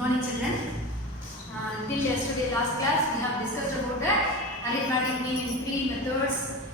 morning children. Till yesterday last class we have discussed about the arithmetic mean in three methods,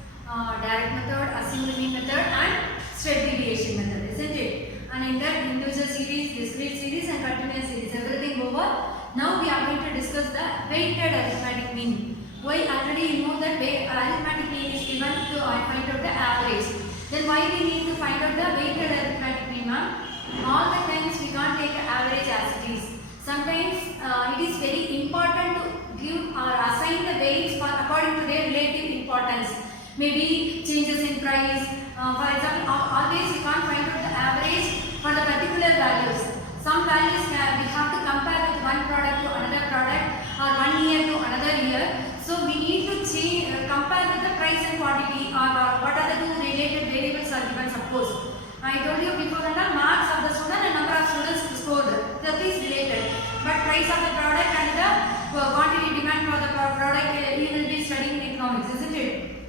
direct method, assumed mean method and straight deviation method, isn't it? And in that individual series, discrete series and continuous series, everything over. Now we are going to discuss the weighted arithmetic mean. Why? Already you know that arithmetic mean is given to find out the average. Then why we need to find out the weighted arithmetic mean, ma'am? All the times we can't take an average as it is. Sometimes it is very important to give or assign the weights for according to their relative importance. Maybe changes in price. For example, always we can't find out the average for the particular values. Some values we have to compare with one product to another product or 1 year to another year. So we need to compare with the price and quantity or what are the two related variables are given. Suppose I told you before that marks of the student and number of students scored. That is related. But price of the product and the quantity demand for the product, you will be studying in economics, isn't it?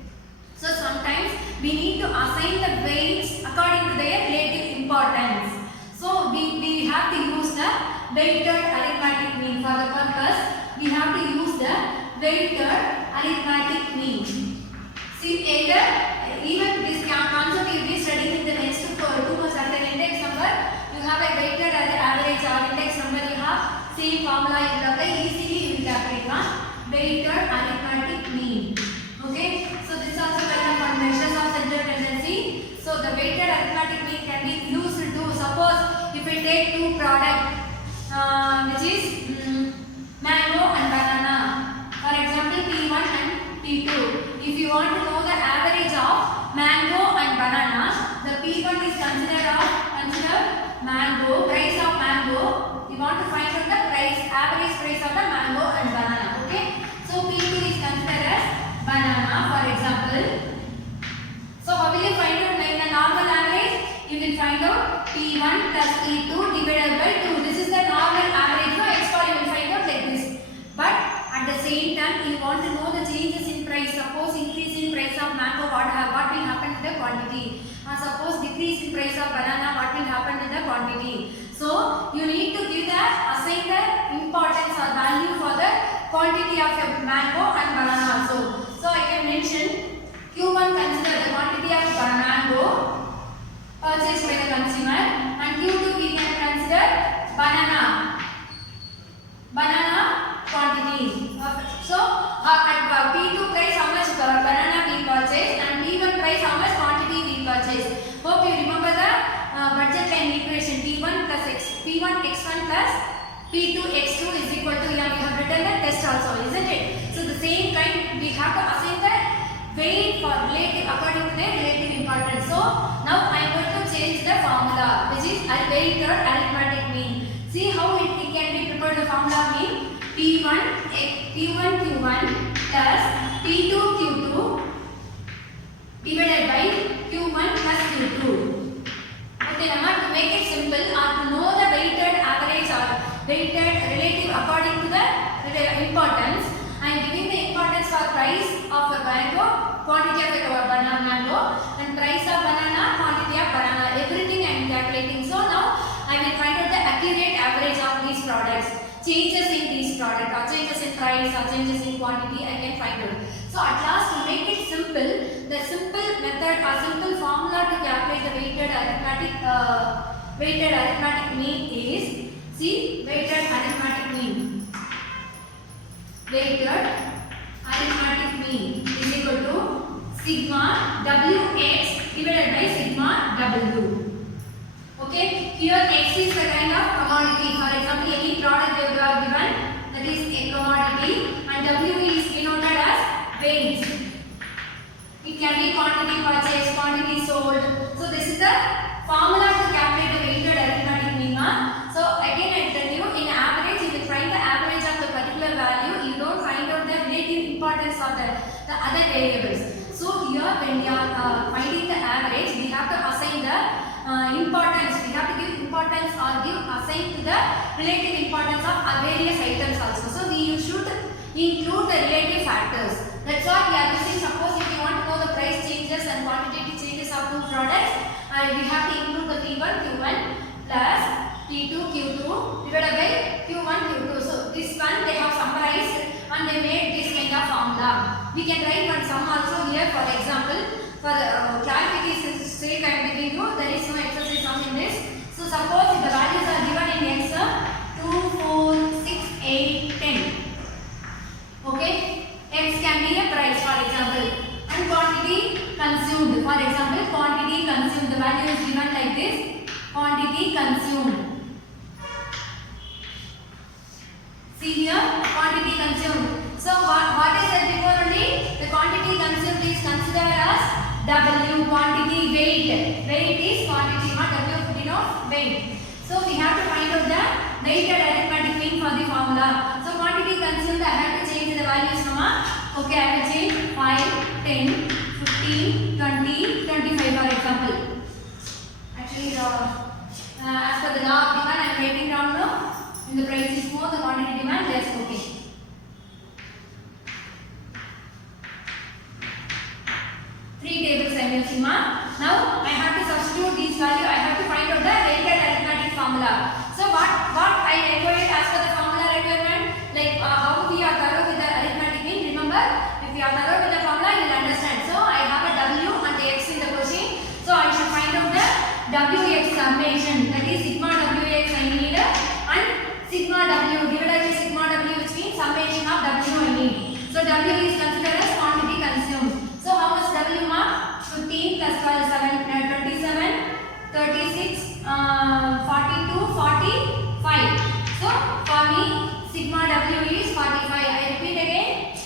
So sometimes we need to assign the weights according to their relative importance. So we have to use the weighted arithmetic mean. For the purpose, we have to use the weighted arithmetic mean. See, even this concept you will be studying in the next 2 months after index number. You have a weighted average or index number. You have same formula you will apply easily. You will calculate one weighted arithmetic mean. Okay. So this also kind of measures of central tendency. So the weighted arithmetic mean can be used to suppose if we take two products which is mango and banana. For example, P1 and P2. If you want to know the average of mango and banana, the P1 is considered mango, price of mango. You want to find out the average price of the mango and banana. Okay. So P2 is considered as banana, for example. So how will you find out in a normal average? You will find out P1 plus P2 divided by 2. This is the normal average. No extra you will find out like this. But at the same time, you want to know the changes in price. Suppose increase in price of mango, what will happen to the quantity? Suppose decrease in price of banana, what will happen to the quantity? So you need to assign the importance or value for the quantity of a mango and banana also. So I can mention Q1 consider the quantity of mango purchased by the consumer, and Q2 we can consider banana quantity. So at P2 price how much banana we purchase and P1 price how much quantity we purchase. Hope you remember the budget line equation P1 x1 plus P2 x2 is equal to, we have written the test also, isn't it? So the same kind we have to assign the weight for relative according to their relative importance. So now I am going to change the formula, which is weighted arithmetic mean. See how it can be prepared. The formula mean P1 Q1 plus P2 Q2 divided by Q1 plus Q2. Okay, now to make it simple or to know the weighted average or weighted relative according to the importance, I am giving the importance for price of a mango, quantity of a mango, and price of banana, quantity of banana. Everything I am calculating. So now I will find out the accurate average of these products. Changes in these products or changes in price or changes in quantity I can find out. So at last, to make it simple, the simple method or simple formula to calculate the weighted arithmetic mean is, see, weighted arithmetic mean. Weighted arithmetic mean is equal to sigma Wx divided by sigma W. Okay, here X is the kind of commodity. For example, any product they are given, that is a commodity, and W is denoted as weight. It can be quantity purchased, quantity sold. So this is the formula to calculate the weighted arithmetic mean. So again I tell you, in average you will find the average of the particular value. You don't find out the relative importance of the other variables. So here when we are finding the average, we have to assign the importance. We have to give importance or assign to the relative importance of various items also. So we should include the relative factors. That's what we are using. Suppose if you want to know the price changes and quantitative changes of two products, we have to include the P1 Q1 plus P2 Q2 divided by Q1 We can write one sum also here. For example, for clarification's sake, I am giving you. There is no exercise sum in this. So suppose if the values are given in x 2, 4, 6, 8, 10. Okay, x can be a price, for example, and quantity consumed. For example, quantity consumed. The value is given like this. Quantity consumed. See here, quantity consumed. So what is that before only? The quantity consumed is considered as W, quantity weight. Weight is quantity, not W denotes weight. So we have to find out the weighted arithmetic mean for the formula. So quantity consumed, I have to change the values from okay, I will change 5, 10, 15, 20, 25 for example. Actually, as per the law of demand, I am writing down now. When the price is more, the quantity demand less. Okay. Three tables I am using. Now I have to substitute these values. I have to find out the weighted arithmetic formula. So what I required as per the formula requirement, like how we are thorough with the arithmetic mean. Remember, if you are thorough with the formula, you will understand. So I have a W and the X in the question. So I should find out the WX summation. That is sigma WX I need and sigma W divided by sigma W, which means summation of W I need. So W is considered as quantity consumed. So how much W mark? 15 plus 12, 27, 36, 42, 45. So for me, sigma W is 45. I repeat again.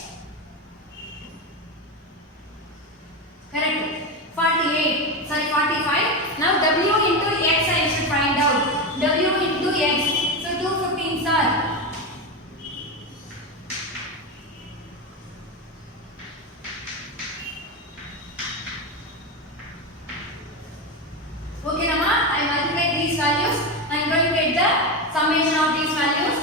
Correct. 48. Sorry, 45. Now W into X I should find out. W into X. So 2 15s are. Okay, Rama, I multiply these values. I am going to get the summation of these values.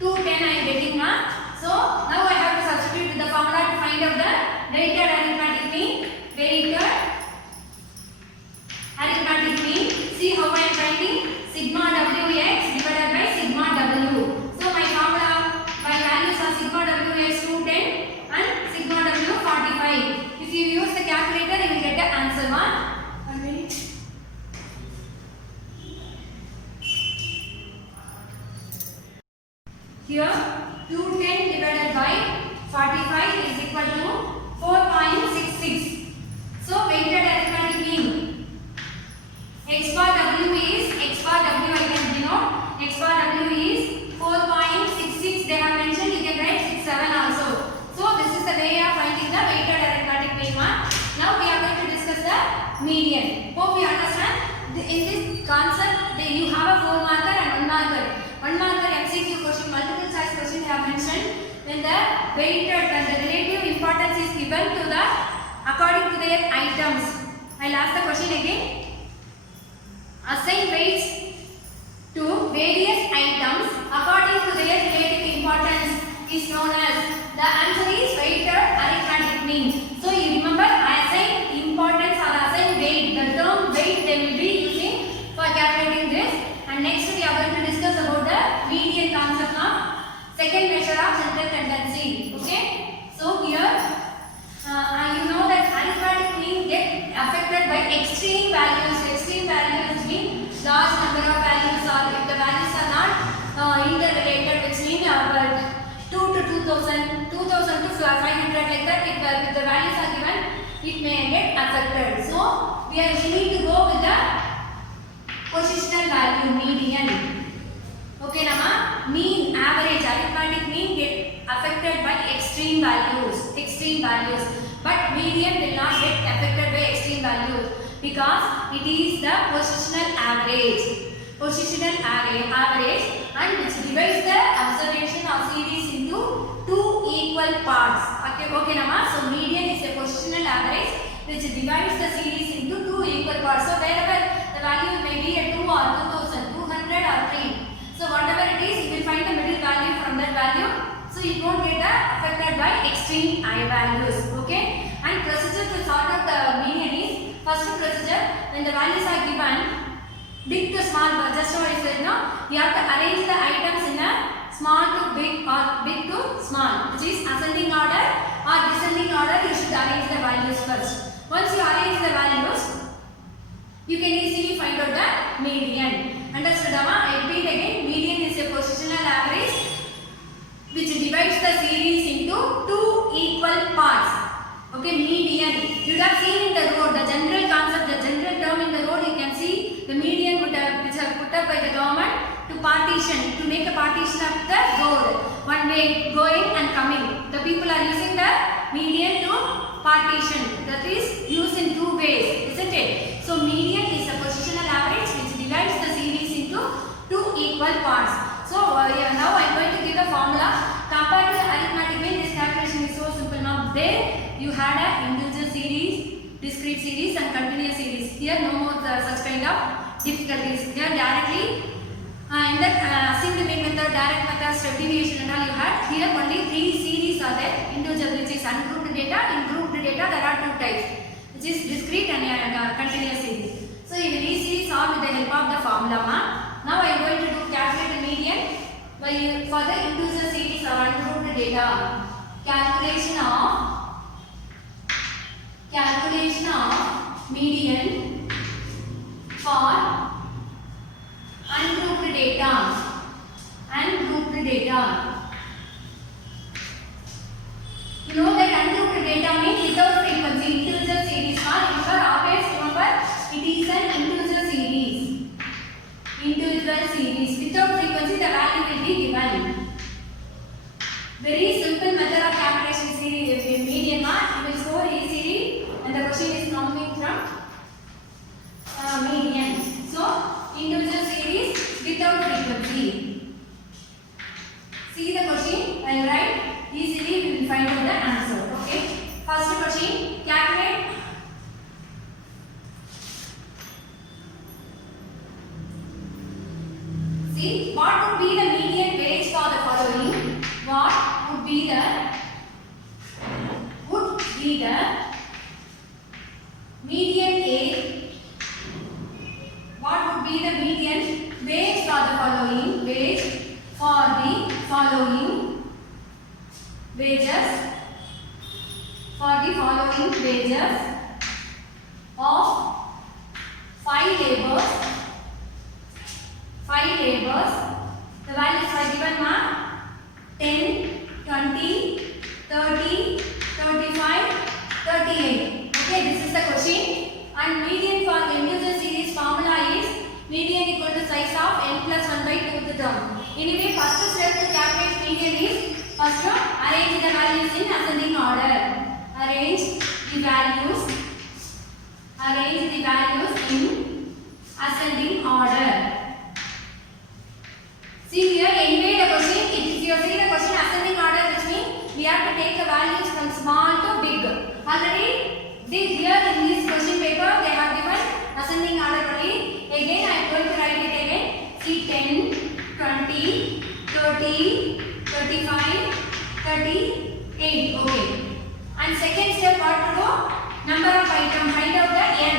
Two 10 I am getting now. So now I have to substitute with the formula to find out the weighted arithmetic mean. Weighted arithmetic mean. See how I am writing? Sigma WX divided by sigma W. So my formula, my values are sigma WX 210 and sigma W 45. If you use the calculator, you will get the answer. 1 minute. Here 210 divided by 45 is equal to 4.66. So weighted arithmetic mean. X bar W is X bar W I can denote. X bar W is 4.66. They have mentioned you can write 67 also. So this is the way of finding the weighted arithmetic mean. Now we are going to discuss the median. Hope you understand. In this concept, you have a 4 marker and 1 marker. 1 marker MCQ question, multiple choice question I have mentioned. When the weighted and the relative importance is given to the according to their items. I'll ask the question again. Assign weights to various items according to their relative importance is known as. The answer is weighted arithmetic mean. So you remember, assign importance or assign weight. The term weight they will be using for calculating this. And next we are going to discuss about the median concept of second measure of central tendency. Okay. So here you know that arithmetic mean get affected by extreme values. Extreme values mean large number of values, or if the values are not interrelated, which means 2 to 2000, 2000 to 500 like that. If the values are given, it may get affected. So we need to go with the positional value, median. Okay, Nama. Mean, average, arithmetic mean get affected by extreme values. Extreme values. But median will not get affected by extreme values because it is the positional average. Positional average, and which divides the observation or series into 2 equal parts. Okay, Nama. So median is a positional average which divides the series into 2 equal parts. So wherever the value may be a 2 or 2000, 200 or 3. So whatever it is, you will find the middle value from that value. So you don't get affected by extreme values. Okay. And procedure to sort out the median is, first procedure, when the values are given, big to small, just now I said no, you have to arrange the items in a small to big or big to small, which is ascending order or descending order. You should arrange the values first. Once you arrange the values, you can easily find out the median. Understood, Amma? I repeat again, median is a positional average which divides the series into two equal parts. Okay, median. You have seen in the road, the general concept, the general term in the road, you can see the median which are put up by the government to partition, to make a partition of the road. One way going and coming. The people are using the median to partition. That is used in two ways, isn't it? So median is a positional average which divides the series into two equal parts. So now I am going to give the formula. Compared to the arithmetic mean, this calculation is so simple. Now there you had a individual series, discrete series and continuous series. Here no more such kind of difficulties. Here directly in the assumed mean method, direct method, step deviation and all you had. Here only three series are there. Individual, which is ungrouped data. In grouped data there are two types, which is discrete and continuous series. So you will easily solve with the help of the formula. Now I am going to do calculate the median for the individual series or ungrouped data. Calculation of median for ungrouped data. You know that ungrouped data means without frequency, individual series. Always remember it is an individual series. Without frequency, the value will be given. Very simple method of calculation series in median mark. You will score easily, and the question is coming from median. So individual series without frequency. See the question, I will write. Easily we will find out the answer. Okay. First question, calculate. See, what would be the median wage for the following? What would be the median age? What would be the median wage for the following? Wages of 5 laborers. The values are given now 10, 20, 30, 35, 38. Okay, this is the question. And median for the individual series formula is median equal to size of n plus 1 by 2th term. Anyway, first step to calculate median is first to arrange the values in ascending order. Arrange the values in ascending order. See here, anyway the question, if you see the question ascending order, which means we have to take the values from small to big. Already, here in this question paper, they have given ascending order only. Again, I am going to write it again. See 10, 20, 30, 35, 38. Okay. And second step, what to do? Number of items. Find out the n.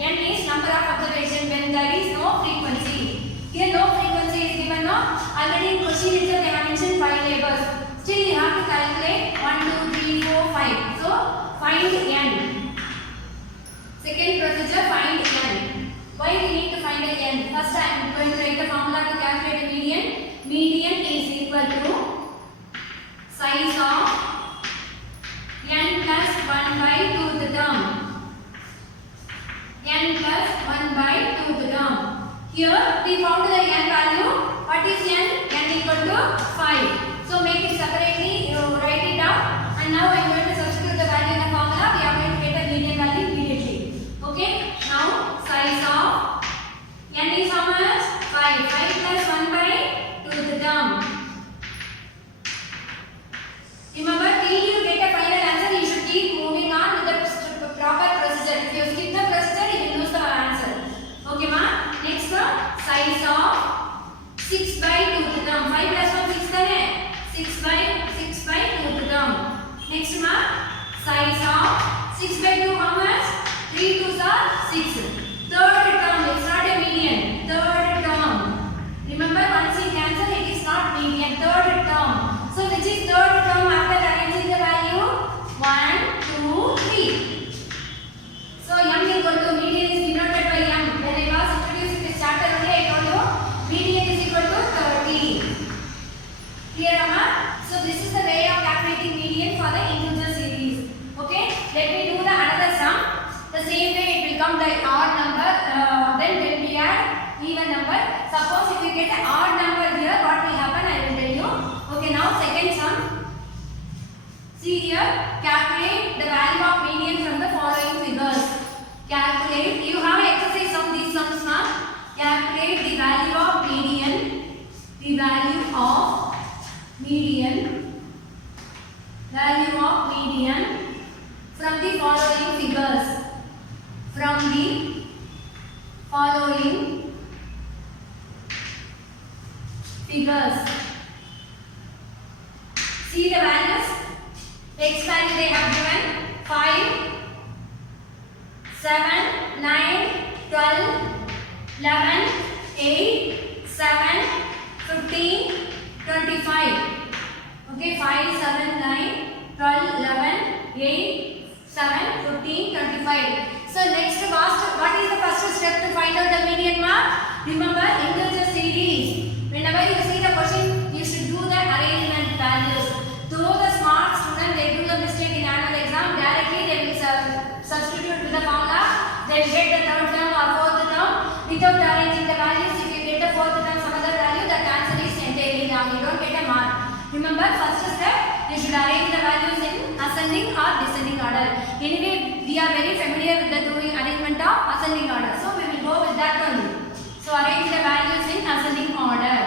N is number of observation when there is no frequency. Here no frequency is given. No? Already in question itself they have mentioned 5 labors. Still you have to calculate 1, 2, 3, 4, 5. So find n. Second procedure, find n. Why we need to find n? First I am going to write the formula to calculate the median. Median is equal to size of n plus 1 by 2th term. N plus 1 by 2th term. Here we found the n value. What is n? N equal to 5. So make it separately, you write it down. And now I am going to substitute the value in the formula. We are going to get the median value immediately. Okay. Now size of n is how much? 5. 5 plus 1 by 2th term. Remember, till you get a final answer, you should keep moving on with the proper procedure. If you skip the procedure, you will lose the answer. Okay, ma? Next one, size of 6 by 2th term. 5 plus 1, 6 then 6 by 2th term. Next, ma? Size of 6 by 2, how much? 3 2s are 6. Third term, it's not a median. Third Remember, once you cancel, it is not median. Third term. So which is third term after arranging the value? 1, 2, 3. So m equal to median is denoted by m. When I was introduced in this chapter only, I told you median is equal to 30. Clear, Amma? So this is the way of calculating median for the integer series. Okay? Let me do the another sum. The same way it will come the odd number. Then when we add even number. Suppose if you get an odd number here, what will happen? I will tell you. Okay, now second sum. See here, calculate the value of median from the following figures. Calculate. You have exercise on these sums now. Calculate the value of median. The value of median. Value of median from the following figures. From the following figures. See the values. X value they have given 5, 7, 9, 12, 11, 8, 7, 15, 25. Okay, 5, 7, 9, 12, 11, 8, 7, 15, 25. So next what is the first step to find out the median mark? Remember, integer series. Whenever you see the question, you should do the arrangement values. Though the smart student they do the mistake in annual exam, directly they will substitute with the formula. They will get the third term or fourth term without arranging the values. If you get the fourth term some other value, the answer is entirely wrong. You don't get a mark. Remember, first step you should arrange the values in ascending or descending order. Anyway, we are very familiar with the doing arrangement of ascending order, so we will go with that only. So arrange the values in ascending order.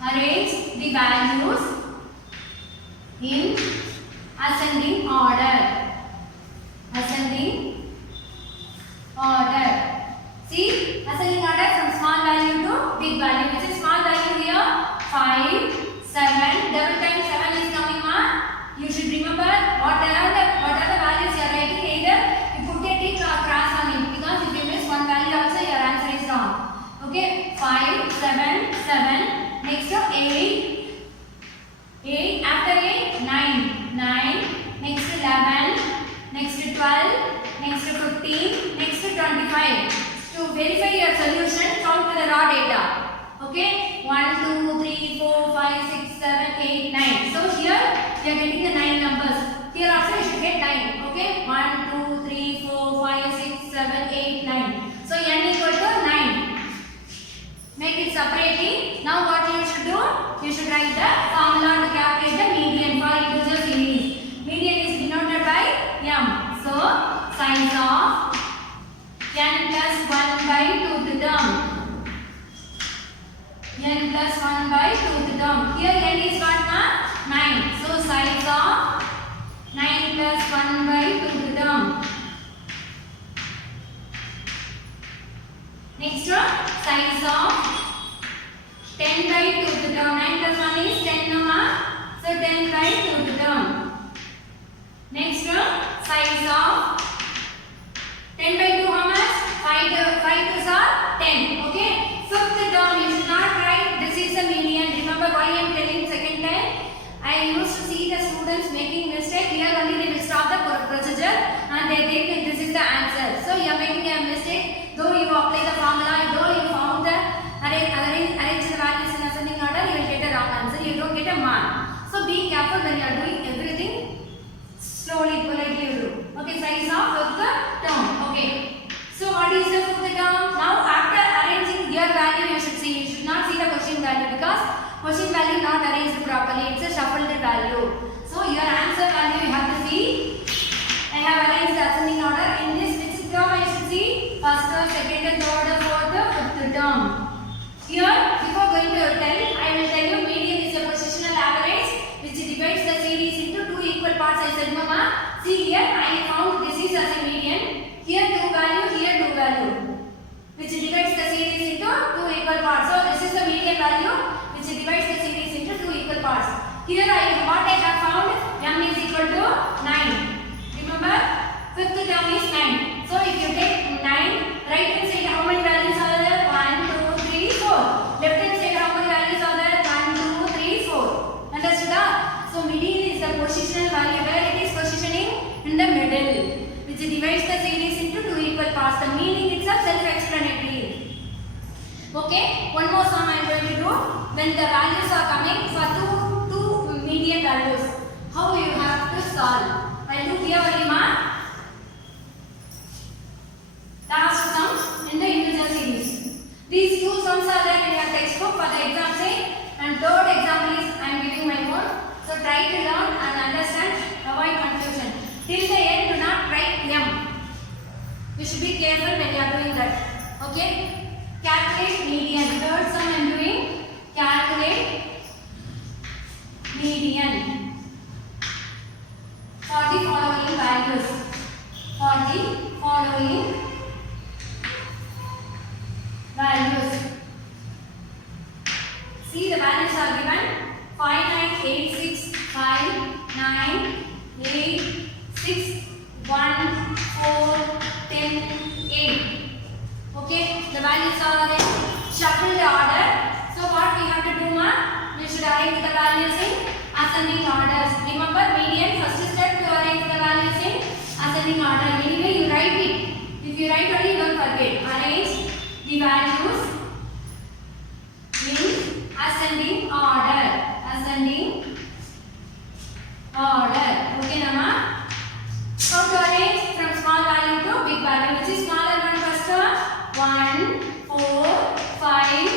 Arrange the values in ascending order. Ascending order. See, ascending order from small value to big value. Which is small value here? 5, 7. Double times 7 is coming on. You should remember what are the values you are writing. Either you put a tick or cross on it, because if you miss one value also your answer is wrong. Okay, 5, 7, 7. Next to 8. 8. After 8, 9. 9. Next to 11. Next to 12. Next to 15. Next to 25. To verify your solution, count to the raw data. Okay, 1, 2, 3, 4, 5, 6, 7, 8, 9. So here you are getting the 9 numbers. Here also you should get 9. Okay, 1, 2, 3, 4, 5, 6, 7, 8, 9. So n equal to 9. Make it separating. Now what you should do? You should write the formula to calculate the median for integer series. Median is denoted by m. So signs of n plus 1 by 2th term. N plus 1 by 2th term. Here n is what? 9. So size of 9 plus 1 by 2th term. Next one, size of 10 by 2th term. 9 plus 1 is 10 number. So 10 by 2th term. Next one, size of 10 by 2 how much? 5 2s are 10. Okay. 5th term you should not write this is the median. Remember why I am telling second time? I used to see the students making mistake. Here only they will stop the procedure and they think that this is the answer. So you are making a mistake. Though you apply the formula, though you found the arrange the values in ascending order, you will get a wrong answer. You don't get a mark. So be careful when you are doing everything. Slowly, politely you do. Okay, size of 5th term. Okay. So what is the 5th term? Now after arranging your value, you should see. You should not see the question value because question value not arranged properly. It's a shuffled value. So your answer value you have to see. I have arranged the ascending order. In this which term I should see? First, second, third, fourth, 5th term. Here, before going to tell, I will tell you median is a positional average which divides the series into 2 equal parts. I said, Mama, see here I found this is as a median. Here 2 value, here 2 value, which divides the series into 2 equal parts. So this is the median value which divides the series into 2 equal parts. Here what I have found, m is equal to 9. Remember, 5th term is 9. So if you take 9, right hand side how many values are there? 1, 2, 3, 4. Left hand side Okay, one more sum I am going to do. When the values are coming for two median values, how you have to solve? I will do here only ma. Last sum in the integer series. These two sums are there in your textbook for the exam sake, and third example is I am giving my own. So try to learn and understand, avoid confusion. Till the end, do not write M. You should be careful when you are doing that. Okay? Calculate median. Third sum I am doing. Calculate median for the following values. For the following values. See, the values are given 5, 9, 8, 6, 5, 9, 8, 6, 1, 4, 10, 8. Okay, the values are in shuffled order. So what we have to do, ma? You should arrange the values in ascending orders. Remember, median first step to arrange the values in ascending order. Anyway, you write it. If you write only, don't forget. Arrange the values in ascending order. Ascending order. Okay, Nama? How to arrange from small value to big value? Which is smaller one first? 1, 4, 5,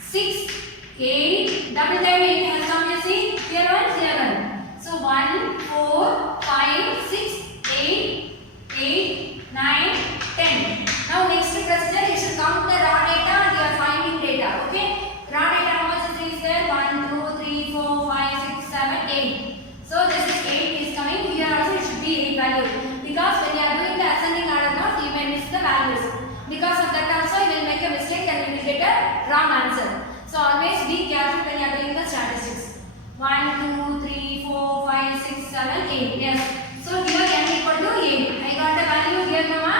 6, 8. Double time 8 has come. You see? Here 1, here 1. So 1, 4, 5, 6, 8, 9, 10. Now next procedure, you should count the raw data and you are finding data. Okay? Raw data, how much is there? 1, 2, 3, 4, 5, 6, 7, 8. So this is 8 is coming. Here also it should be 8 value. Because when you are doing the ascending order now, you may miss the values. Because of that also you will make a mistake and you will get a wrong answer. So always be careful when you are doing the statistics. 1, 2, 3, 4, 5, 6, 7, 8. Yes. So here n equal to 8. I got the value here, Mama.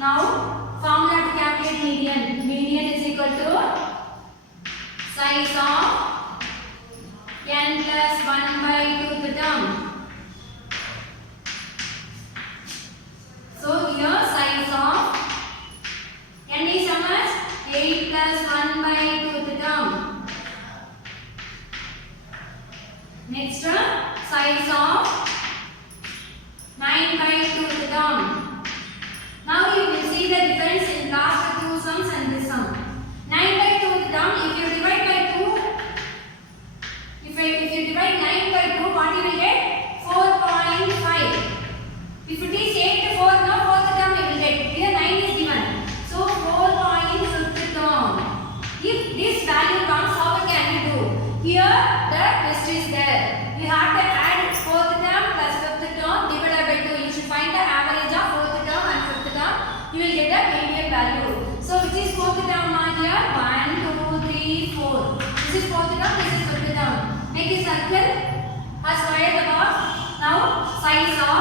Now formula to calculate median. Median is equal to size of n plus 1 by 2 the term. So here size of n is how much? 8 plus 1 by 2 the term. Next size of 9 by 2 the term. Now you will see the difference in last two sums and this sum. 9 by 2 the term, if you divide by 2, if you divide 9 by 2, what you will get? 4.5. If it is 8 to 4, now fourth term you will get. Here 9 is given. So 4.5 term. If this value comes, how can you do? Here the twist is there. You have to add fourth term plus fifth term divided by 2. You should find the average of fourth term and fifth term. You will get a median value. So which is fourth term here? 1, 2, 3, 4. This is fourth term, this is fifth term. Make a circle. Square the box. Now size of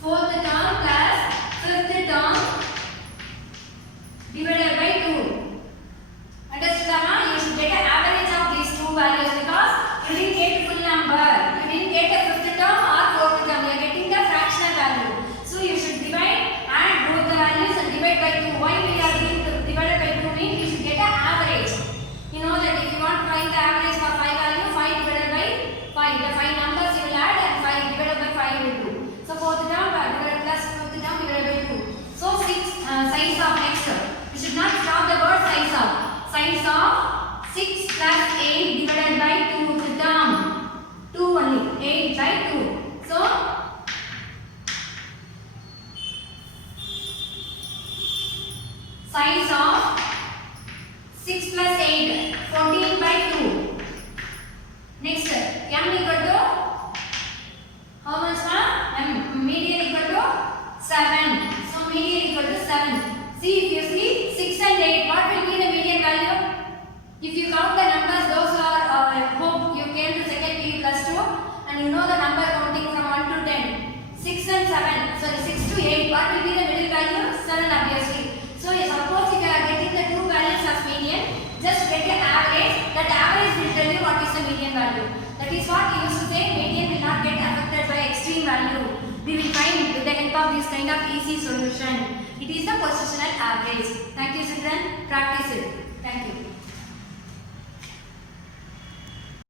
fourth term plus fifth term divided by 2. Understood, Amma? You should get an average of these two values because you didn't get full number. You didn't get a fifth term or fourth term. You are getting the fractional value. So you should divide and both the values and divide by 2. Why we are doing divided by 2 means you should get an average. You know that if you want to find the average for 5 value, 5 divided by 5. The 5 numbers you will add and 5 divided by 5 will do. So fourth term divided plus fifth term divided by 2. So size of next. You should not stop the word size of. Size of 6 plus 8 divided by 2 the term. 2 only. 8 by 2. So size of 6 plus 8, 14 by 2. Next, m equal to how much? Median equal to 7. So median equal to 7. See, if you see 6 and 8, what will be the median value? If you count the numbers, those who are hope you came to second PU plus 2 and you know the number counting from 1 to 10. 6 and 7, sorry 6 to 8, what will be the middle value? 7 obviously. So suppose if you are getting the two values as median, just get an average. That average will tell you what is the median value. That is what you used to say, median will not get affected by extreme value. we will find with the help of this kind of easy solution. It is the positional average. Thank you children. Practice it. Thank you.